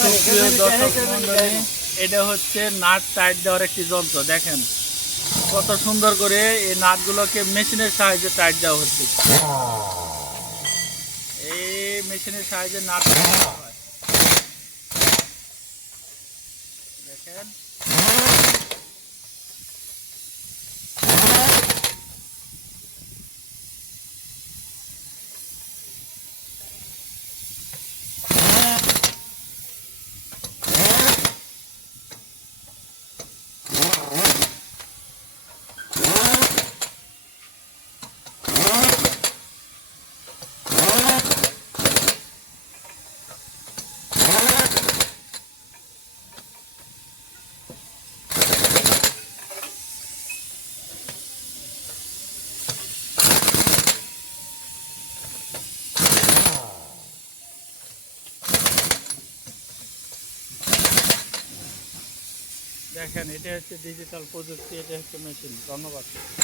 সুপ্রিয় দর্শক মণ্ডলী, এটা হচ্ছে নাট টাইট দেওয়ার একটি যন্ত্র। দেখেন কত সুন্দর করে এই নাটগুলোকে মেশিনের সাহায্যে টাইট দেওয়া হচ্ছে। এই মেশিনের সাহায্যে নাট হয়, দেখেন। দেখেন এটা হচ্ছে ডিজিটাল প্রযুক্তি, এটা হচ্ছে মেশিন। ধন্যবাদ।